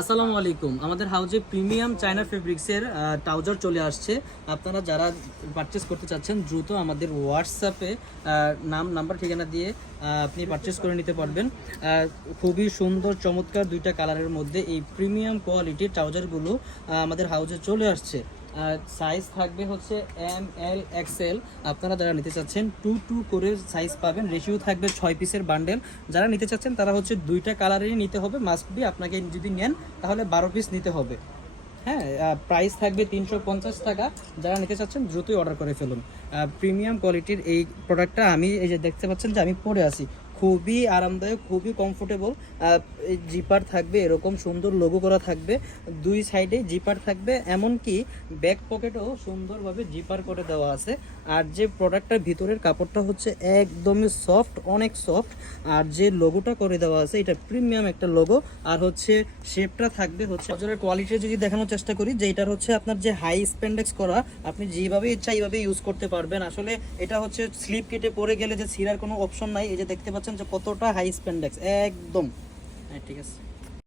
আসসালামু আলাইকুম। আমাদের হাউজে প্রিমিয়াম চায়না ফেব্রিক্সের ট্রাউজার চলে আসছে। আপনারা যারা পারচেস করতে চাচ্ছেন দ্রুত আমাদের হোয়াটসঅ্যাপে নাম্বার ঠিকানা দিয়ে আপনি পারচেস করে নিতে পারবেন। খুবই সুন্দর চমৎকার দুইটা কালারের মধ্যে এই প্রিমিয়াম কোয়ালিটির ট্রাউজারগুলো আমাদের হাউজে চলে আসছে। সাইজ থাকবে হচ্ছে ML XL। আপনারা যারা নিতে চাচ্ছেন 2 করে সাইজ পাবেন। রেশিও থাকবে 6 পিসের বান্ডেল। যারা নিতে চাচ্ছেন তারা হচ্ছে দুইটা কালারেরই নিতে হবে, মাস্ট বি। আপনাকে যদি নেন তাহলে 12 পিস নিতে হবে। হ্যাঁ, প্রাইস থাকবে 350 টাকা। যারা নিতে চাচ্ছেন দ্রুতই অর্ডার করে ফেলুন। প্রিমিয়াম কোয়ালিটির এই প্রোডাক্টটা আমি এই যে দেখতে পাচ্ছেন যে আমি পরে আছি, খুবই আরামদায়ক, খুবই কমফোর্টেবল। জিপার থাকবে, এরকম সুন্দর লোগো করা থাকবে, দুই সাইডে জিপার থাকবে, এমনকি ব্যাক পকেটেও সুন্দরভাবে জিপার করে দেওয়া আছে। আর যে প্রোডাক্টটার ভিতরের কাপড়টা হচ্ছে একদমই সফট, অনেক সফট। আর যে লোগোটা করে দেওয়া আছে এটা প্রিমিয়াম একটা লোগো। আর হচ্ছে শেপটা থাকবে হচ্ছে ট্রাউজারের কোয়ালিটি যদি দেখানোর চেষ্টা করি, যে এটার হচ্ছে আপনার যে হাই স্প্যান্ডেক্স করা, আপনি যেভাবে ইচ্ছা এইভাবে ইউজ করতে পারবেন। আসলে এটা হচ্ছে স্লিপ কেটে পরে গেলে যে ছিঁড়ার কোনো অপশন নাই। এই যে দেখতে পাচ্ছেন যে কতটা হাই স্প্যান্ডেক্স একদম। হ্যাঁ, ঠিক আছে।